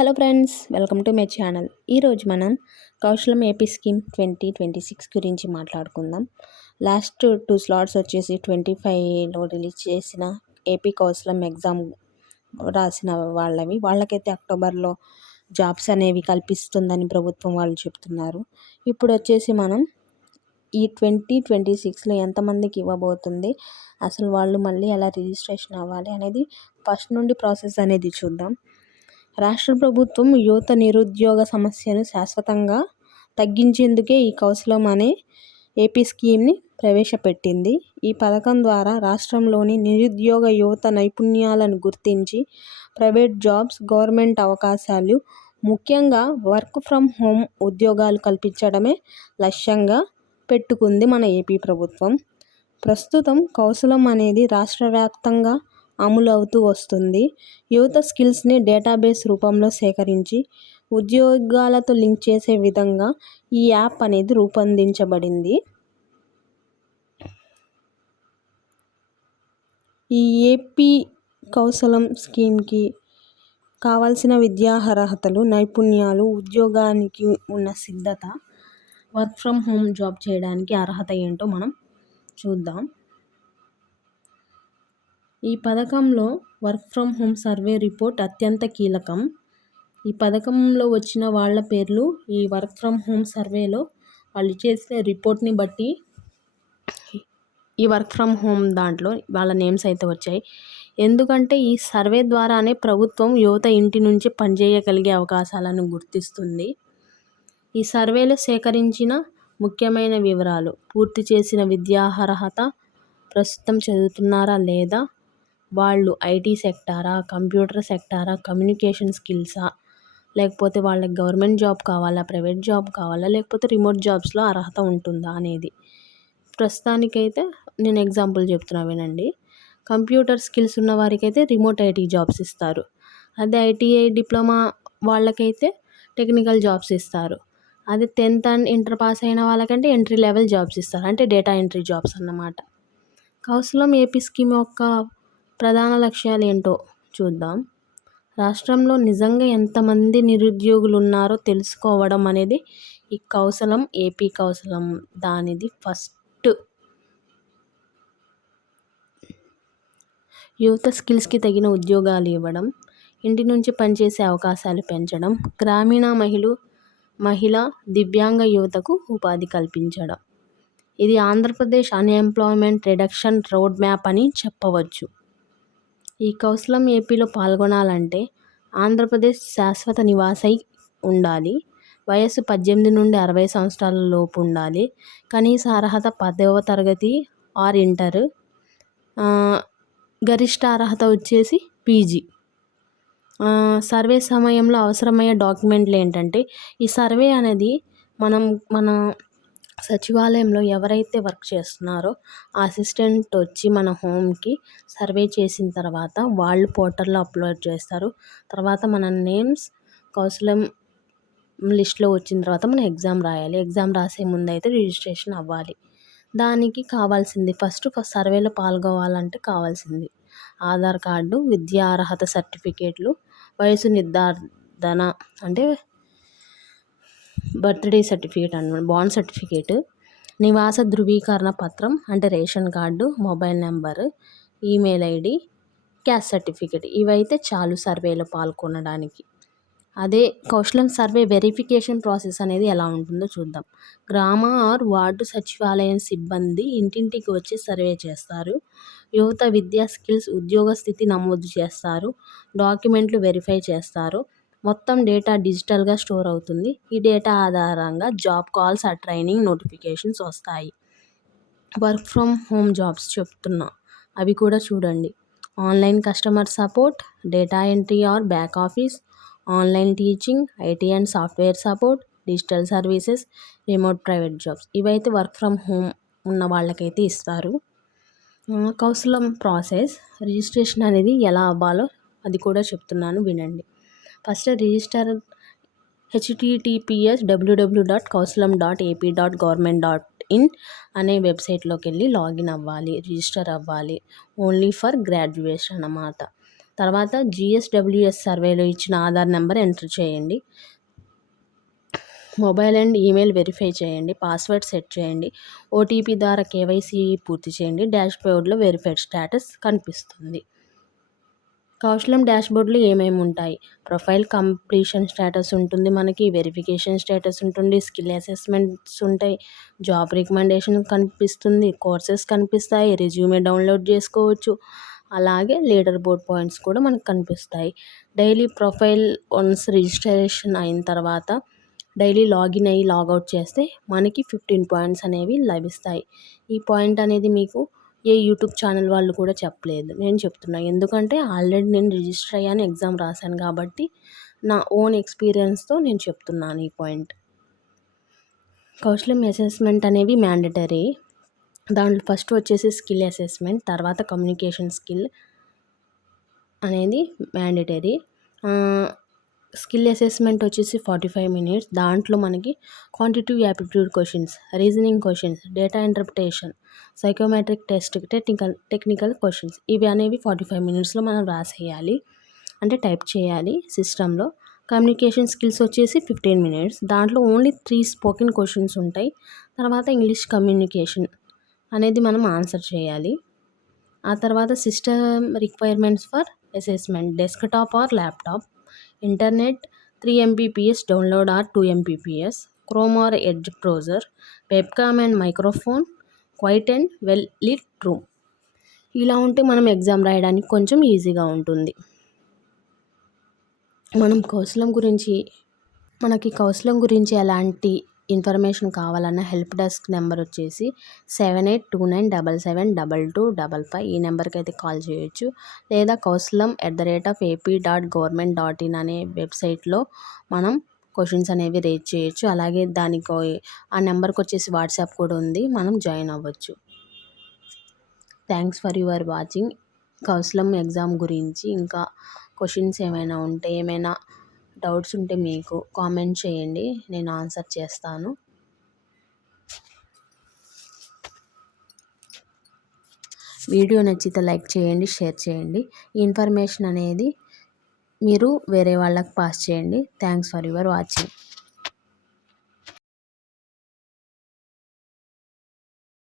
Hello friends, welcome to my channel. ఈరోజు మనం కౌశలం AP scheme 2026 గురించి మాట్లాడుకుందాం. లాస్ట్ 2 స్లాట్స్ వచ్చేసి 25లో రిలీజ్ చేసిన ఏపీ కౌశలం ఎగ్జామ్ రాసిన వాళ్ళకైతే అక్టోబర్లో జాబ్స్ అనేవి కల్పిస్తుందని ప్రభుత్వం వాళ్ళు చెప్తున్నారు. ఇప్పుడు వచ్చేసి మనం ఈ 2026లో ఎంతమందికి ఇవ్వబోతుంది, అసలు వాళ్ళు మళ్ళీ ఎలా రిజిస్ట్రేషన్ అవ్వాలి అనేది ఫస్ట్ నుండి ప్రాసెస్ అనేది చూద్దాం. రాష్ట్ర ప్రభుత్వం యువత నిరుద్యోగ సమస్యను శాశ్వతంగా తగ్గించేందుకే ఈ కౌశలం అనే ఏపీ స్కీమ్ని ప్రవేశపెట్టింది. ఈ పథకం ద్వారా రాష్ట్రంలోని నిరుద్యోగ యువత నైపుణ్యాలను గుర్తించి ప్రైవేట్ జాబ్స్, గవర్నమెంట్ అవకాశాలు, ముఖ్యంగా వర్క్ ఫ్రమ్ హోమ్ ఉద్యోగాలు కల్పించడమే లక్ష్యంగా పెట్టుకుంది మన ఏపీ ప్రభుత్వం. ప్రస్తుతం కౌశలం అనేది రాష్ట్ర వ్యాప్తంగా అమలు అవుతూ వస్తుంది. యువత స్కిల్స్ని డేటాబేస్ రూపంలో సేకరించి ఉద్యోగాలతో లింక్ చేసే విధంగా ఈ యాప్ అనేది రూపొందించబడింది. ఈ ఏపీ కౌశలం స్కీమ్కి కావాల్సిన విద్యా అర్హతలు, నైపుణ్యాలు, ఉద్యోగానికి ఉన్న సిద్ధత, వర్క్ ఫ్రమ్ హోమ్ జాబ్ చేయడానికి అర్హత ఏంటో మనం చూద్దాం. ఈ పథకంలో work from home survey report అత్యంత కీలకం. ఈ పథకంలో వచ్చిన వాళ్ళ పేర్లు ఈ వర్క్ ఫ్రమ్ హోమ్ సర్వేలో వాళ్ళు చేసిన రిపోర్ట్ని బట్టి ఈ వర్క్ ఫ్రమ్ హోమ్ దాంట్లో వాళ్ళ నేమ్స్ అయితే వచ్చాయి. ఎందుకంటే ఈ సర్వే ద్వారానే ప్రభుత్వం యువత ఇంటి నుంచి పనిచేయగలిగే అవకాశాలను గుర్తిస్తుంది. ఈ సర్వేలో సేకరించిన ముఖ్యమైన వివరాలు: పూర్తి చేసిన విద్యా అర్హత, ప్రస్తుతం చదువుతున్నారా లేదా, వాళ్ళు ఐటీ సెక్టారా, కంప్యూటర్ సెక్టారా, కమ్యూనికేషన్ స్కిల్సా, లేకపోతే వాళ్ళకి గవర్నమెంట్ జాబ్ కావాలా, ప్రైవేట్ జాబ్ కావాలా, లేకపోతే రిమోట్ జాబ్స్లో అర్హత ఉంటుందా అనేది. ప్రస్తుతానికైతే నేను ఎగ్జాంపుల్ చెప్తున్నా వినండి. కంప్యూటర్ స్కిల్స్ ఉన్న వారికైతే రిమోట్ ఐటీ జాబ్స్ ఇస్తారు. అదే ఐటీఐ డిప్లొమా వాళ్ళకైతే టెక్నికల్ జాబ్స్ ఇస్తారు. అదే 10th అండ్ ఇంటర్ పాస్ అయిన వాళ్ళకంటే ఎంట్రీ లెవెల్ జాబ్స్ ఇస్తారు, అంటే డేటా ఎంట్రీ జాబ్స్ అన్నమాట. కౌశలం ఏపీ స్కీమ్ యొక్క ప్రధాన లక్ష్యాలు ఏంటో చూద్దాం. రాష్ట్రంలో నిజంగా ఎంతమంది నిరుద్యోగులు ఉన్నారో తెలుసుకోవడం అనేది ఈ కౌశలం ఏపీ కౌశలం దానిది ఫస్ట్. యువత స్కిల్స్కి తగిన ఉద్యోగాలు ఇవ్వడం, ఇంటి నుంచి పనిచేసే అవకాశాలు పెంచడం, గ్రామీణ మహిళా దివ్యాంగ యువతకు ఉపాధి కల్పించడం. ఇది Andhra Pradesh unemployment reduction road map అని చెప్పవచ్చు. ఈ కౌశలం ఏపీలో పాల్గొనాలంటే ఆంధ్రప్రదేశ్ శాశ్వత నివాసై ఉండాలి. వయస్సు 18 నుండి 60 సంవత్సరాల లోపు ఉండాలి. కనీస అర్హత 10వ తరగతి ఆర్ ఇంటర్. గరిష్ట అర్హత వచ్చేసి పీజీ. సర్వే సమయంలో అవసరమయ్యే డాక్యుమెంట్లు ఏంటంటే, ఈ సర్వే అనేది మన సచివాలయంలో ఎవరైతే వర్క్ చేస్తున్నారో ఆ అసిస్టెంట్ వచ్చి మన హోమ్కి సర్వే చేసిన తర్వాత వాళ్ళు పోర్టల్లో అప్లోడ్ చేస్తారు. తర్వాత మన నేమ్స్ కౌశలం లిస్ట్లో వచ్చిన తర్వాత మనం ఎగ్జామ్ రాయాలి. ఎగ్జామ్ రాసే ముందు అయితే రిజిస్ట్రేషన్ అవ్వాలి. దానికి కావాల్సింది ఫస్ట్ సర్వేలో పాల్గొవాలంటే కావాల్సింది ఆధార్ కార్డు, విద్యా అర్హత సర్టిఫికేట్లు, వయసు నిర్ధారణ అంటే బర్త్డే సర్టిఫికేట్ అన్నమాట, బాండ్ సర్టిఫికేట్, నివాస ధృవీకరణ పత్రం అంటే ration card, mobile number, email ID, caste certificate. ఇవైతే చాలు సర్వేలో పాల్గొనడానికి. అదే కౌశలం సర్వే వెరిఫికేషన్ ప్రాసెస్ అనేది ఎలా ఉంటుందో చూద్దాం. గ్రామ ఆర్ వార్డు సచివాలయం సిబ్బంది ఇంటింటికి వచ్చి సర్వే చేస్తారు. యువత విద్యా స్కిల్స్, ఉద్యోగ స్థితి నమోదు చేస్తారు. డాక్యుమెంట్లు వెరిఫై చేస్తారు. మొత్తం డేటా డిజిటల్గా స్టోర్ అవుతుంది. ఈ డేటా ఆధారంగా జాబ్ కాల్స్, ట్రైనింగ్ నోటిఫికేషన్స్ వస్తాయి. వర్క్ ఫ్రమ్ హోమ్ జాబ్స్ చెప్తున్నా, అవి కూడా చూడండి. Online customer support, data entry or back office, online teaching, IT and software support, digital services, remote private jobs. ఇవైతే వర్క్ ఫ్రమ్ హోమ్ ఉన్న వాళ్ళకైతే ఇస్తారు. కౌశలం ప్రాసెస్ రిజిస్ట్రేషన్ అనేది ఎలా అవ్వాలో అది కూడా చెప్తున్నాను వినండి. ఫస్ట్ రిజిస్టర్ https://www.kausalam.ap.government.in అనే వెబ్సైట్లోకి వెళ్ళి లాగిన్ అవ్వాలి, రిజిస్టర్ అవ్వాలి. ఓన్లీ ఫర్ గ్రాడ్యుయేషన్ అన్నమాట. తర్వాత GSWS సర్వేలో ఇచ్చిన ఆధార్ నెంబర్ ఎంటర్ చేయండి. మొబైల్ అండ్ ఈమెయిల్ వెరిఫై చేయండి. పాస్వర్డ్ సెట్ చేయండి. ఓటీపీ ద్వారా కేవైసీ పూర్తి చేయండి. డాష్బోర్డ్లో వెరిఫైడ్ స్టేటస్ కనిపిస్తుంది. కౌశలం డాష్బోర్డ్లో ఏమేమి ఉంటాయి? ప్రొఫైల్ కంప్లీషన్ స్టేటస్ ఉంటుంది, మనకి వెరిఫికేషన్ స్టేటస్ ఉంటుంది, స్కిల్ అసెస్మెంట్స్ ఉంటాయి, జాబ్ రికమెండేషన్ కనిపిస్తుంది, కోర్సెస్ కనిపిస్తాయి, రెజ్యూమే డౌన్లోడ్ చేసుకోవచ్చు, అలాగే లీడర్ బోర్డ్ పాయింట్స్ కూడా మనకు కనిపిస్తాయి. డైలీ ప్రొఫైల్ వన్స్ రిజిస్ట్రేషన్ అయిన తర్వాత డైలీ లాగిన్ అయ్యి లాగౌట్ చేస్తే మనకి 15 పాయింట్స్ అనేవి లభిస్తాయి. ఈ పాయింట్ అనేది మీకు ఏ యూట్యూబ్ ఛానల్ వాళ్ళు కూడా చెప్పలేదు, నేను చెప్తున్నా. ఎందుకంటే ఆల్రెడీ నేను రిజిస్టర్ అయ్యాను, ఎగ్జామ్ రాశాను కాబట్టి నా ఓన్ ఎక్స్పీరియన్స్తో నేను చెప్తున్నాను ఈ పాయింట్. కౌశలం అసెస్మెంట్ అనేవి మ్యాండటరీ. దాంట్లో ఫస్ట్ వచ్చేసి స్కిల్ అసెస్మెంట్, తర్వాత కమ్యూనికేషన్ స్కిల్ అనేది మ్యాండటరీ. స్కిల్ అసెస్మెంట్ వచ్చేసి 45 మినిట్స్. దాంట్లో మనకి quantitative aptitude questions, reasoning questions, data interpretation, psychometric test, technical questions ఇవి అనేవి 45 మినిట్స్లో మనం రాసేయాలి, అంటే టైప్ చేయాలి సిస్టంలో. కమ్యూనికేషన్ స్కిల్స్ వచ్చేసి 15 మినిట్స్. దాంట్లో ఓన్లీ 3 స్పోకెన్ క్వశ్చన్స్ ఉంటాయి. తర్వాత ఇంగ్లీష్ కమ్యూనికేషన్ అనేది మనం ఆన్సర్ చేయాలి. ఆ తర్వాత system requirements for assessment, desktop or laptop, internet 3 Mbps download or 2 Mbps, Chrome or Edge browser, webcam and microphone, quiet and well lit room. ఇలా ఉంటే మనం ఎగ్జామ్ రాయడానికి కొంచెం ఈజీగా ఉంటుంది. మనకి కౌశలం గురించి ఎలాంటి ఇన్ఫర్మేషన్ కావాలన్నా హెల్ప్ డెస్క్ నెంబర్ వచ్చేసి 7829772255. ఈ నెంబర్కి అయితే కాల్ చేయొచ్చు. లేదా kausalam@ap.government.in అనే వెబ్సైట్లో మనం క్వశ్చన్స్ అనేవి రేజ్ చేయొచ్చు. అలాగే ఆ నెంబర్కి వచ్చేసి వాట్సాప్ కూడా ఉంది, మనం జాయిన్ అవ్వచ్చు. Thanks for your watching. Kaushalam exam గురించి ఇంకా క్వశ్చన్స్ ఏమైనా ఉంటే, ఏమైనా డౌట్స్ ఉంటే మీకు కామెంట్ చేయండి, నేను ఆన్సర్ చేస్తాను. వీడియో నచ్చితే లైక్ చేయండి, షేర్ చేయండి. ఈ ఇన్ఫర్మేషన్ అనేది మీరు వేరే వాళ్ళకి పాస్ చేయండి. Thanks for your watching.